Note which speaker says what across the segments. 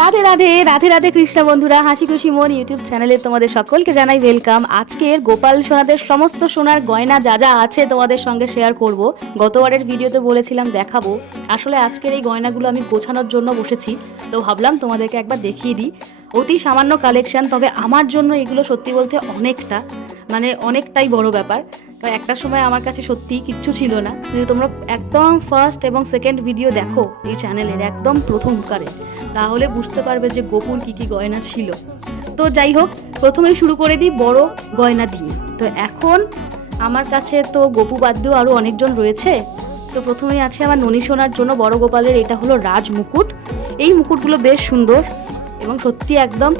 Speaker 1: রাধে রাধে রাধে রাধে কৃষ্ণ বন্ধুরা, হাসি খুশি মন ইউটিউব চ্যানেলে তোমাদের সকলকে জানাই ওয়েলকাম আজকের গোপাল সোনাদের সমস্ত সোনার গয়না যা যা আছে তোমাদের সঙ্গে শেয়ার করব। গতবারের ভিডিওতে বলেছিলাম দেখাবো। আসলে আজকের এই গয়নাগুলো আমি গোছানোর জন্য বসেছি, তো ভাবলাম তোমাদেরকে একবার দেখিয়ে দিই। অতি সামান্য কালেকশন তবে আমার জন্য এগুলো সত্যি বলতে অনেকটা মানে অনেকটাই বড় ব্যাপার। কারণ একটা সময় আমার কাছে সত্যি কিচ্ছু ছিল না। যদি তোমরা একদম ফার্স্ট এবং সেকেন্ড ভিডিও দেখো, এই চ্যানেলের একদম প্রথমকারে তাহলে বুঝতে পারবে যে গোপুর কি কি গয়না ছিল। তো যাই হোক, প্রথমেই শুরু করে দিই বড় গয়না দিয়ে। তো এখন আমার কাছে তো গোপু বাদ দিয়েও আরও অনেকজন রয়েছে। তো প্রথমেই আছে আমার ননী সোনার জন্য বড় গোপালের, এটা হলো রাজ মুকুট। এই মুকুটগুলো বেশ সুন্দর এবং সত্যি একদম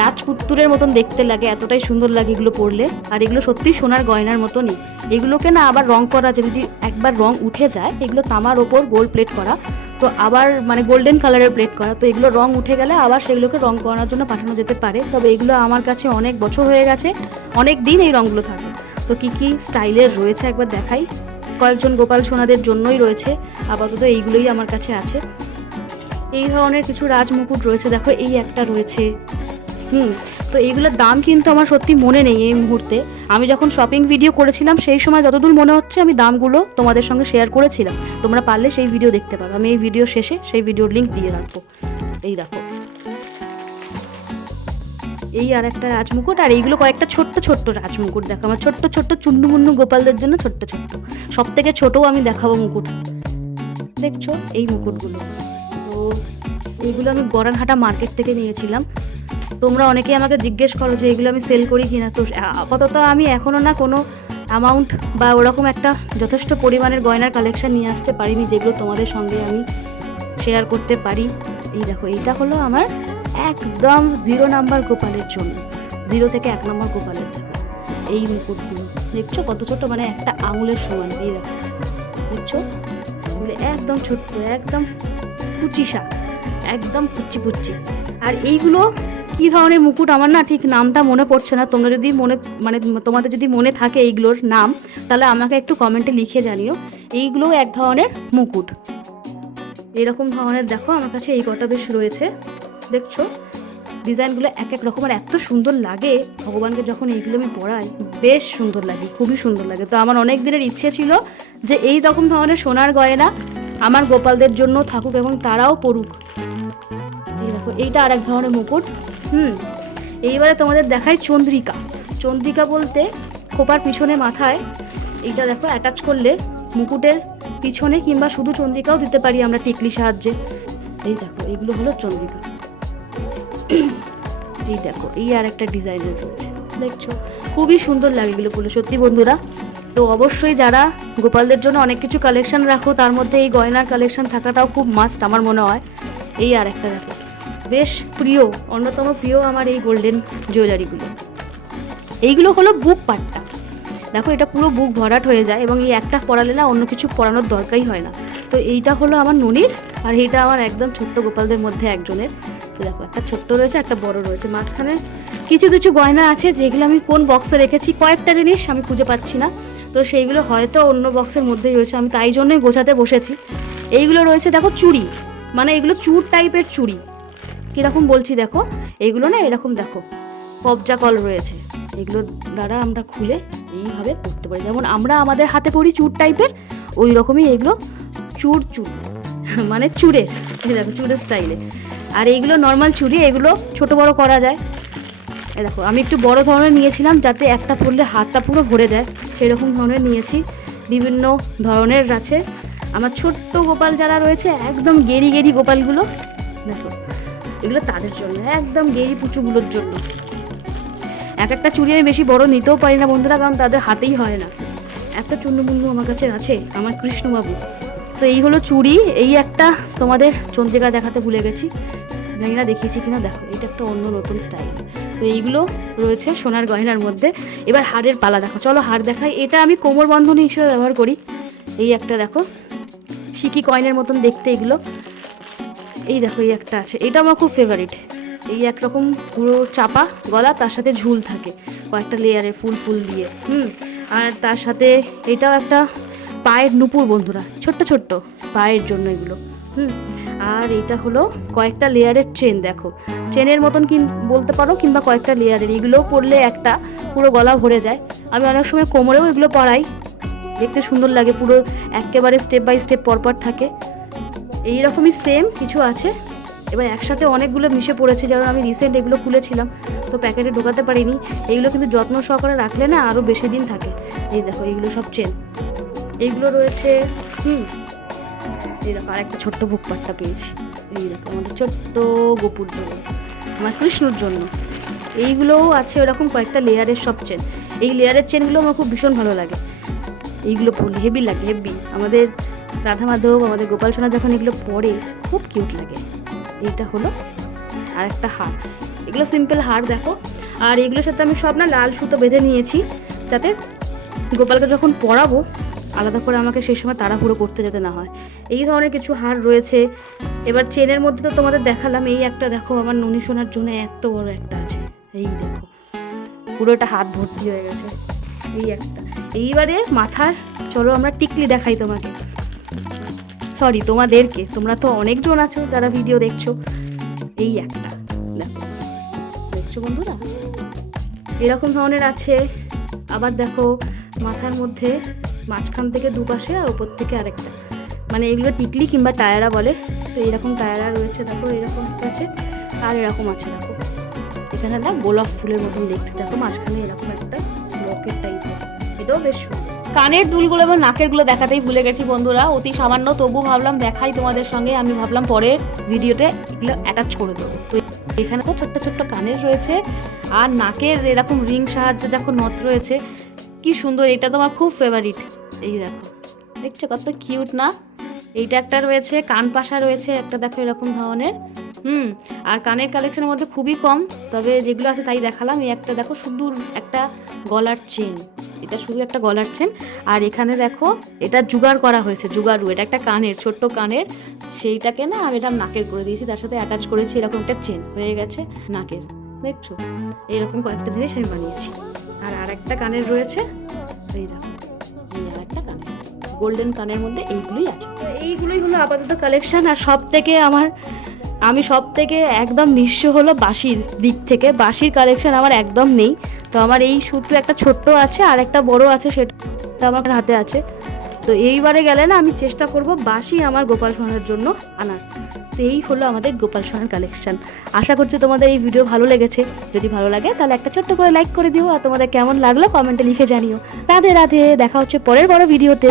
Speaker 1: রাজপুত্তুরের মতন দেখতে লাগে, এতটাই সুন্দর লাগে এগুলো পরলে। আর এগুলো সত্যি সোনার গয়নার মতনই। এগুলোকে না আবার রং করা, যদি একবার রং উঠে যায়, এগুলো তামার ওপর গোল্ড প্লেট করা। তো আবার মানে গোল্ডেন কালারের প্লেট করা। তো এগুলো রং উঠে গেলে আবার সেগুলোকে রং করানোর জন্য পাঠানো যেতে পারে। তবে এগুলো আমার কাছে অনেক বছর হয়ে গেছে। অনেক দিন এই রঙগুলো থাকে। তো কি কি স্টাইলের রয়েছে একবার দেখাই। কয়েকজন গোপাল সোনাদের জন্যই রয়েছে। আপাতত এইগুলোই আমার কাছে আছে। এই ধরনের কিছু রাজমুকুট রয়েছে। দেখো, এই একটা রয়েছে। হুম, তো এইগুলোর দাম কিন্তু আমার সত্যি মনে নেই এই মুহূর্তে। আমি যখন শপিং ভিডিও করেছিলাম, সেই সময় যতদূর মনে হচ্ছে আমি দামগুলো তোমাদের সঙ্গে শেয়ার করেছিলাম। তোমরা পারলে সেই ভিডিও দেখতে পারো। আমি এই ভিডিও শেষে সেই ভিডিওর লিঙ্ক দিয়ে রাখব। এই দেখো। এই আর একটা রাজমুকুট, আর এইগুলো কয়েকটা ছোট্ট ছোট্ট রাজমুকুট দেখো। আমার ছোট্ট ছোট্ট চুন্নু মুন্নু গোপালদের জন্য ছোট্ট ছোট্ট। সব থেকে ছোটও আমি দেখাবো মুকুট। দেখছ? এই মুকুটগুলো। তো এইগুলো আমি গড়ানহাটা মার্কেট থেকে নিয়েছিলাম। তোমরা অনেকেই আমাকে জিজ্ঞেস করো যে এগুলো আমি সেল করি কিনা। তো আপাতত আমি এখনও না কোনো অ্যামাউন্ট বা ওরকম একটা যথেষ্ট পরিমাণের গয়নার কালেকশান নিয়ে আসতে পারিনি যেগুলো তোমাদের সঙ্গে আমি শেয়ার করতে পারি। এই দেখো, এইটা হলো আমার একদম জিরো নাম্বার গোপালের জন্য। জিরো থেকে এক নম্বর গোপালের এই মুকুটগুলো, দেখছ? কত ছোট মানে একটা আঙুলের সমান। এই দেখো দেখছ এগুলো একদম ছোট্ট, একদম কুচিসা একদম পুচ্ছি পুচ্ছি আর এইগুলো কি ধরনের মুকুট? আমার না ঠিক নামটা মনে পড়ছে না। তোমরা যদি মনে মানে তোমাদের যদি মনে থাকে এইগুলোর নাম, তাহলে আমাকে একটু কমেন্টে লিখে জানিও। এইগুলো এক ধরনের মুকুট। এরকম ধরনের, দেখো, আমার কাছে এই কটা বেশ রয়েছে। দেখছ? ডিজাইনগুলো এক এক রকমের, এত সুন্দর লাগে। ভগবানকে যখন এইগুলো আমি পড়াই বেশ সুন্দর লাগে, খুবই সুন্দর লাগে। তো আমার অনেক দিনের ইচ্ছে ছিল যে এই রকম ধরনের সোনার গয়না আমার গোপালদের জন্য থাকুক এবং তারাও পড়ুক এই দেখো, এইটা আর এক ধরনের মুকুট। হুম, এইবারে তোমাদের দেখাই চন্দ্রিকা। চন্দ্রিকা বলতে খোপার পিছনে মাথায় এইটা দেখো অ্যাটাচ করলে মুকুটের পিছনে কিংবা শুধু চন্দ্রিকাও দিতে পারি আমরা টিকলি সাহায্যে। এই দেখো, এইগুলো হলো চন্দ্রিকা। এই দেখো, এই আর একটা ডিজাইনের রয়েছে। দেখছ, খুবই সুন্দর লাগে এগুলো বলে সত্যি বন্ধুরা। তো অবশ্যই যারা গোপালদের জন্য অনেক কিছু কালেকশন রাখো, তার মধ্যে এই গয়নার কালেকশন থাকাটাও খুব মাস্ট আমার মনে হয়। এই আর একটা দেখো। বেশ প্রিয়, অন্যতম প্রিয় আমার এই গোল্ডেন জুয়েলারিগুলো এইগুলো হলো বুক পাট্টা। দেখো, এটা পুরো বুক ভরাট হয়ে যায় এবং এই একটা পরালে না অন্য কিছু পরানোর দরকারই হয় না। তো এইটা হলো আমার ননির আর এইটা আমার একদম ছোট্ট গোপালদের মধ্যে একজনের। তো দেখো, একটা ছোট্ট রয়েছে, একটা বড় রয়েছে। মাঝখানে কিছু কিছু গয়না আছে যেগুলো আমি কোন বক্সে রেখেছি, কয়েকটা জিনিস আমি খুঁজে পাচ্ছি না। তো সেইগুলো হয়তো অন্য বক্সের মধ্যেই রয়েছে, আমি তাই জন্যই গোছাতে বসেছি। এইগুলো রয়েছে, দেখো, চুড়ি। মানে এগুলো চুর টাইপের চুড়ি। কীরকম বলছি দেখো? এইগুলো না এরকম দেখো, কবজা কল রয়েছে। এগুলো দ্বারা আমরা খুলে এইভাবে পড়তে পারি। যেমন আমরা আমাদের হাতে পড়ি চুর টাইপের ওই রকমই এগুলো চুর চুর মানে এই দেখো চুরের স্টাইলে আর এইগুলো নর্মাল চুড়ি এগুলো ছোট বড় করা যায়। এই দেখো, আমি একটু বড় ধরনের নিয়েছিলাম যাতে একটা পরলে হাতটা পুরো ভরে যায়। সেরকম ধরনের নিয়েছি, বিভিন্ন ধরনের আছে। আমার ছোট্ট গোপাল যারা রয়েছে, একদম গেরি গেরি গোপালগুলো, দেখো। এগুলো তাদের জন্য, একদম গেরি পুচুগুলোর জন্য। এক একটা চুড়ি আমি বেশি বড় নিতেও পারি না বন্ধুরা, কারণ তাদের হাতেই হয় না। এত চুন্নমুন্নু আমার কাছে আছে, আমার কৃষ্ণবাবু। তো এই হলো চুড়ি, এই একটা তোমাদের চন্দ্রিকা দেখাতে ভুলে গেছি। জানি না দেখিয়েছি কিনা, দেখো এটা একটা অন্য নতুন স্টাইল তো এইগুলো রয়েছে সোনার গয়নার মধ্যে। এবার হাড়ের পালা দেখো, চলো হাড় দেখাই। এটা আমি কোমর বন্ধনী হিসেবে ব্যবহার করি। এই একটা দেখো, সিকি কয়েনের মতন দেখতে এগুলো। এই দেখো, এই একটা আছে। এটা আমার খুব ফেভারিট এই একরকম পুরো চাপা গলা, তার সাথে ঝুল থাকে কয়েকটা লেয়ারের ফুল ফুল দিয়ে, হুম? আর তার সাথে এটাও একটা পায়ের নুপুর, বন্ধুরা। ছোট্ট ছোট্ট পায়ের জন্য এগুলো, হুম? আর এটা হলো কয়েকটা লেয়ারের চেন দেখো। চেনের মতন কিন, বলতে পারো, কিংবা কয়েকটা লেয়ারের এগুলোও পরলে একটা পুরো গলা ভরে যায়। আমি অনেক সময় কোমরেও এগুলো পরাই দেখতে সুন্দর লাগে, পুরো একেবারে স্টেপ বাই স্টেপ পরপর থাকে। এই রকমই সেম কিছু আছে। এবার একসাথে অনেকগুলো মিশে পড়েছে, যেমন আমি রিসেন্ট এগুলো খুলেছিলাম, তো প্যাকেটে ঢোকাতে পারিনি। এইগুলো কিন্তু যত্ন সহকারে রাখলে না আরও বেশি দিন থাকে। এই দেখো এইগুলো সব চেন এইগুলো রয়েছে, হুম, এই দেখো, আরেকটা ছোট্ট বুক পাট্টা পেয়েছি। এই দেখো, আমাদের ছোট্ট গোপুর জন্য, আমার কৃষ্ণর জন্য। এইগুলোও আছে ওরকম কয়েকটা লেয়ারের সব চেন এই লেয়ারের চেনগুলো আমার খুব ভীষণ ভালো লাগে। এইগুলো হেভি লাগে হেভি আমাদের রাধা মাধব, আমাদের গোপাল সোনা যখন এগুলো পরে, খুব কিউট লাগে। এইটা হলো আর একটা হার। এগুলো সিম্পল হার, দেখো। আর এগুলোর সাথে আমি সব না লাল সুতো বেঁধে নিয়েছি, যাতে গোপালকে যখন পরাবো, আলাদা করে আমাকে সেই সময় তাড়াহুড়ো করতে যেতে না হয়। এই ধরনের কিছু হার রয়েছে। এবার চেনের মধ্যে তো তোমাদের দেখালাম, এই একটা দেখো, আমার ননি সোনার জন্য এত বড় একটা আছে। এই দেখো পুরো পুরোটা হাত ভর্তি হয়ে গেছে। এই একটা। এইবারে মাথার, চলো আমরা টিকলি দেখাই তোমাকে। সরি তোমাদেরকে, তোমরা তো অনেকজন আছো যারা ভিডিও দেখছ। এই একটা, দেখো, দেখছ বন্ধুরা? এরকম ধরনের আছে। আবার দেখো, মাথার মধ্যে মাঝখান থেকে দুপাশে আর ওপর থেকে আরেকটা। মানে এগুলো টিকলি কিংবা টায়ারা বলে। তো এরকম টায়ারা রয়েছে, দেখো, এরকম আছে আর এরকম আছে, দেখো। এখানে একটা গোলাপ ফুলের মতন দেখতে, দেখো, মাঝখানে এরকম একটা লকেট টাইপের এটাও বেশ কানের দুলগুলো এবং নাকেরগুলো দেখাতেই ভুলে গেছি বন্ধুরা। অতি সামান্য, তবু ভাবলাম দেখাই তোমাদের সঙ্গে। আমি ভাবলাম পরে ভিডিওতে এগুলো অ্যাটাচ করে দেবো। তো এখানে তো ছোট্ট ছোট্ট কানের রয়েছে আর নাকের এরকম রিং সাহায্যে দেখো নথ রয়েছে। কি সুন্দর, এটা তো আমার খুব ফেভারিট এই দেখো, দেখছ কত কিউট না? এইটা একটা রয়েছে, কান পাশা রয়েছে, একটা দেখো এরকম ধরনের। হুম, আর কানের কালেকশনের মধ্যে খুবই কম, তবে যেগুলো আছে তাই দেখালাম। এই একটা দেখো শুধু একটা গলার চেন এটা শুধু একটা গলার চেন আর এখানে দেখো, এটা জুগার করা হয়েছে জুগারু এটা একটা কানের, ছোট্ট কানের। সেইটাকে না আমি এটা নাকের করে দিয়েছি, তার সাথে অ্যাটাচ করেছি এরকম একটা চেন হয়ে গেছে নাকের, দেখছ? এইরকম কয়েকটা জিনিস আমি বানিয়েছি। আর আরেকটা কানের রয়েছে, এই দেখো আর একটা কানের। গোল্ডেন কানের মধ্যে এইগুলোই আছে। এইগুলোই হলো আপাতত কালেকশন আর সব থেকে আমার আমি সব থেকে একদম নিঃস্ব হলো বাঁশির দিক থেকে। বাঁশির কালেকশন আমার একদম নেই। তো আমার এই শুটু একটা ছোট্ট আছে আর একটা বড় আছে সেটা আমার হাতে আছে। তো এইবারে গেলে না আমি চেষ্টা করব বাঁশি আমার গোপাল সোনার জন্য আনার। তো এই হলো আমাদের গোপাল সোনার কালেকশন আশা করছি তোমাদের এই ভিডিও ভালো লেগেছে। যদি ভালো লাগে তাহলে একটা ছোট্ট করে লাইক করে দিও। আর তোমাদের কেমন লাগল কমেন্টে লিখে জানিও। রাধে রাধে, দেখা হচ্ছে পরের বড় ভিডিওতে